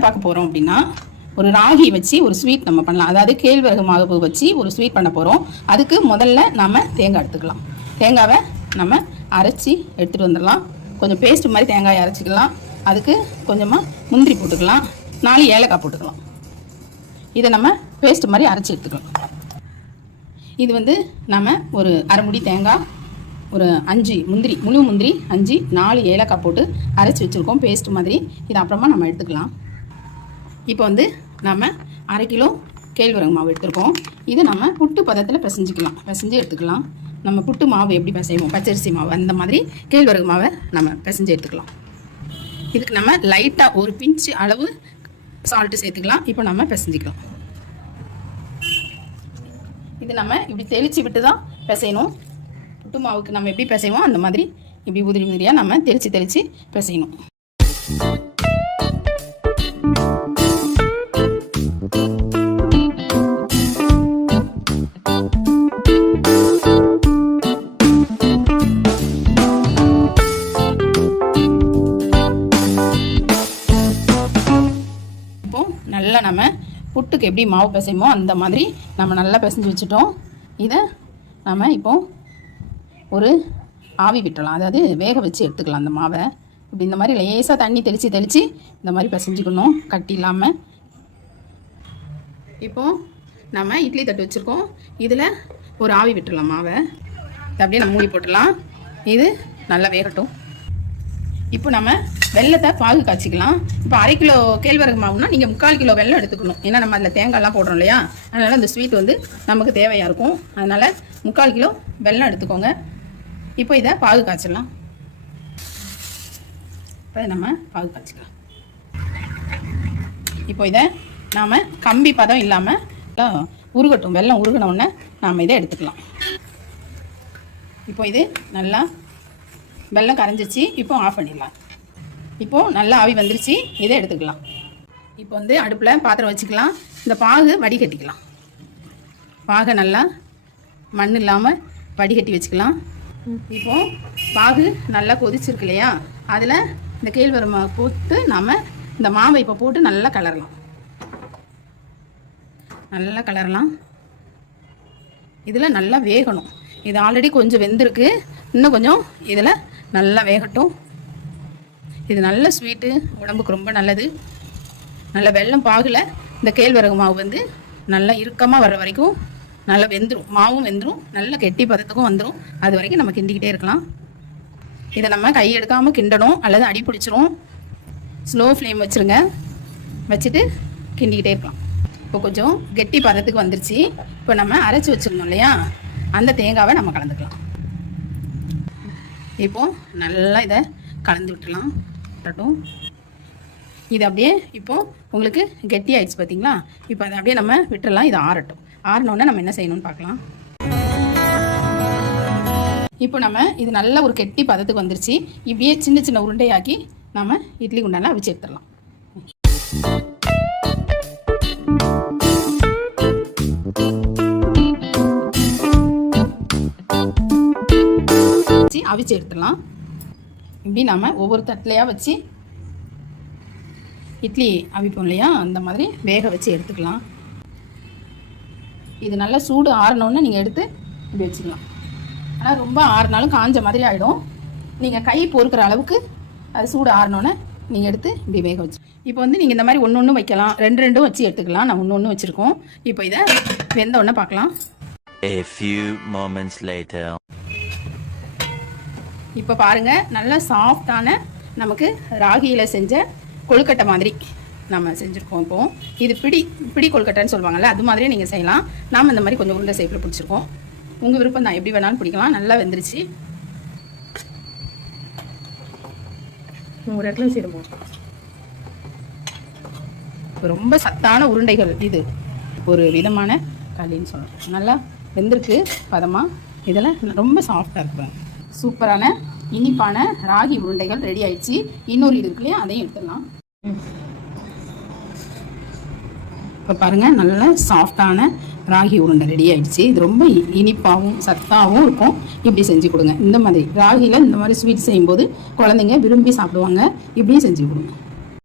என்ன பார்க்க போகிறோம் அப்படின்னா ஒரு ராகி வச்சு ஒரு ஸ்வீட் நம்ம பண்ணலாம். அதாவது கேழ்வரகு மாவு வச்சு ஒரு ஸ்வீட் பண்ண போகிறோம் அதுக்கு முதல்ல நம்ம தேங்காய் எடுத்துக்கலாம். தேங்காவை நம்ம அரைச்சி எடுத்துகிட்டு வந்துடலாம். கொஞ்சம் பேஸ்ட் மாதிரி தேங்காயை அரைச்சிக்கலாம். அதுக்கு கொஞ்சமாக முந்திரி போட்டுக்கலாம். நாலு ஏலக்காய் போட்டுக்கலாம். இதை நம்ம பேஸ்ட் மாதிரி அரைச்சி எடுத்துக்கலாம். இது வந்து நம்ம ஒரு அரைமுடி தேங்காய் ஒரு அஞ்சு முந்திரி முழு முந்திரி அஞ்சு நாலு ஏலக்காய் போட்டு அரைச்சி வச்சுருக்கோம். பேஸ்ட் மாதிரி. இது அப்புறமா நம்ம எடுத்துக்கலாம். இப்போ வந்து நம்ம அரை கிலோ கேழ்வரகு மாவு எடுத்துருக்கோம். இதை நம்ம புட்டு பதத்தில் பிசைஞ்சிக்கலாம். பிசைஞ்சு எடுத்துக்கலாம். நம்ம புட்டு மாவு எப்படி பிசைவோம்? பச்சரிசி மாவு. அந்த மாதிரி கேழ்வரகு மாவை நம்ம பிசைஞ்சு எடுத்துக்கலாம். இதுக்கு நம்ம லைட்டாக ஒரு பிஞ்சு அளவு சால்ட்டு சேர்த்துக்கலாம். இப்போ நம்ம பிசைஞ்சிக்கலாம். இது நம்ம இப்படி தெளித்து விட்டு தான் பிசையணும். புட்டு மாவுக்கு நம்ம எப்படி பிசைவோம்? அந்த மாதிரி இப்படி உதிரி உதிரியாக நம்ம தெளித்து தெளித்து பிசையணும். நம்ம புட்டுக்கு எப்படி மாவு பிசையுமோ அந்த மாதிரி நம்ம நல்லா பிசைஞ்சு வச்சுட்டோம். இதை நம்ம இப்போ ஒரு ஆவி விட்டுடலாம். அதாவது வேக வச்சு எடுத்துக்கலாம் அந்த மாவை. இப்படி இந்த மாதிரி லேசாக தண்ணி தெளித்து தெளித்து இந்த மாதிரி பிசைஞ்சுக்கணும். கட்டி இல்லாமல் இப்போது நம்ம இட்லி தட்டு வச்சுருக்கோம். இதில் ஒரு ஆவி விட்டுடலாம் மாவை. அப்படியே நம்ம மூடி போட்டுடலாம். இது நல்லா வேகட்டும். இப்போ நம்ம வெள்ளத்தை பாகு காய்ச்சிக்கலாம். இப்போ அரை கிலோ கேழ்வரகு மாவுனா நீங்கள் முக்கால் கிலோ வெல்லம் எடுத்துக்கணும். ஏன்னா நம்ம அதில் தேங்காய்லாம் போடுறோம் இல்லையா? அதனால் அந்த ஸ்வீட் வந்து நமக்கு தேவையாக இருக்கும். அதனால் முக்கால் கிலோ வெல்லம் எடுத்துக்கோங்க. இப்போ இதை பாகு காய்ச்சிடலாம். இப்போ நம்ம பாகு காய்ச்சிக்கலாம். இப்போ இதை நாம் கம்பி பதம் இல்லாமல் உருகட்டும். வெல்லம் உருகின உடனே நாம் இதை எடுத்துக்கலாம். இப்போ இது நல்லா வெள்ளம் கரைஞ்சிச்சு இப்போ ஆஃப் பண்ணிடலாம். இப்போது நல்லா ஆவி வந்துருச்சு இதை எடுத்துக்கலாம். இப்போ வந்து அடுப்பில் பாத்திரம் வச்சுக்கலாம். இந்த பாகு வடிகட்டிக்கலாம். பாகை நல்லா மண் இல்லாமல் வடிகட்டி வச்சுக்கலாம். இப்போது பாகு நல்லா கொதிச்சிருக்கு இல்லையா? அதில் இந்த கேழ்வரகு போட்டு நாம் இந்த மாவை இப்போ போட்டு நல்லா கலரலாம். நல்லா கலரலாம். இதில் நல்லா வேகணும். இது ஆல்ரெடி கொஞ்சம் வெந்திருக்கு. இன்னும் கொஞ்சம் இதில் நல்லா வேகட்டும். இது நல்ல ஸ்வீட்டு உடம்புக்கு ரொம்ப நல்லது. நல்ல வெள்ளம் பாகில் இந்த கேழ்வரகு மாவு வந்து நல்லா இறுக்கமாக வர வரைக்கும் நல்லா வெந்துடும் மாவும் வெந்துடும் நல்ல கெட்டி பதத்துக்கும் வந்துடும் அது வரைக்கும் நம்ம கிண்டிக்கிட்டே இருக்கலாம். இதை நம்ம கை எடுக்காமல் கிண்டணும் அல்லது அடி பிடிச்சிரும். ஸ்லோ ஃப்ளேம் வச்சுருங்க. வச்சுட்டு கிண்டிக்கிட்டே இருக்கலாம். இப்போ கொஞ்சம் கெட்டி பதத்துக்கு வந்துருச்சு. இப்போ நம்ம அரைச்சி வச்சுருந்தோம் இல்லையா? அந்த தேங்காவை நம்ம கலந்துக்கலாம். இப்போது நல்லா இதை கலந்து விட்டுலாம் விட்டட்டும் இது அப்படியே இப்போ உங்களுக்கு கெட்டி ஆயிடுச்சு பார்த்தீங்களா? இப்போ அதை அப்படியே நம்ம விட்டுறலாம் இது ஆறட்டும். ஆறினோடனே நம்ம என்ன செய்யணும்னு பார்க்கலாம். இப்போ நம்ம இது நல்ல ஒரு கெட்டி பதத்துக்கு வந்துருச்சு. இப்படியே சின்ன சின்ன உருண்டையாக்கி நம்ம இட்லி குண்டான அவிச்சு எடுத்துடலாம். அவிச்சு எடுத்துடலாம். இப்படி நம்ம ஒவ்வொரு தட்டிலையாக வச்சு இட்லி அவிப்போம் இல்லையா? அந்த மாதிரி வேக வச்சு எடுத்துக்கலாம். இது நல்லா சூடு ஆறினோன்னு நீங்கள் எடுத்து இப்படி வச்சுக்கலாம். ஆனால் ரொம்ப ஆறினாலும் காஞ்ச மாதிரி ஆகிடும் நீங்கள் கை பொறுக்கிற அளவுக்கு அது சூடு ஆறினோன்னே நீங்கள் எடுத்து இப்படி வேக வச்சு இப்போ வந்து நீங்கள் இந்த மாதிரி ஒன்று ஒன்று வைக்கலாம். ரெண்டு ரெண்டும் வச்சு எடுத்துக்கலாம். நான் ஒன்று ஒன்று வச்சுருக்கோம். இப்போ இதை வெந்த உடனே பார்க்கலாம். A few moments later. இப்போ பாருங்க நல்ல சாஃப்டான நமக்கு ராகியில் செஞ்ச கொழுக்கட்டை மாதிரி நம்ம செஞ்சுருக்கோம் இப்போ. இது பிடி பிடி கொழுக்கட்டைன்னு சொல்லுவாங்கல்ல அது மாதிரியே நீங்கள் செய்யலாம். நாம் இந்த மாதிரி கொஞ்சம் உருண்டை சைப்பில் பிடிச்சிருக்கோம். உங்கள் விருப்பம் தான் எப்படி வேணாலும் பிடிக்கலாம். நல்லா வெந்துருச்சு. ஒரு இடத்துல சேருவோம் ரொம்ப சத்தான உருண்டைகள் இது. ஒரு விதமான களின்னு சொல்லலாம் நல்லா வெந்திருக்கு பதமாக இதில் ரொம்ப சாஃப்டாக இருப்பேன் சூப்பரான இனிப்பான ராகி உருண்டைகள் ரெடி ஆயிடுச்சு. இன்னொரு இது இருக்கு இல்லையா அதையும் எடுத்துடலாம். இப்போ பாருங்கள் நல்ல சாஃப்டான ராகி உருண்டை ரெடி ஆயிடுச்சு. இது ரொம்ப இ- சத்தாகவும் இருக்கும். இப்படி செஞ்சு கொடுங்க. இந்த மாதிரி ராகியில் இந்த மாதிரி ஸ்வீட் செய்யும்போது குழந்தைங்க விரும்பி சாப்பிடுவாங்க. இப்படியும் செஞ்சு கொடுங்க.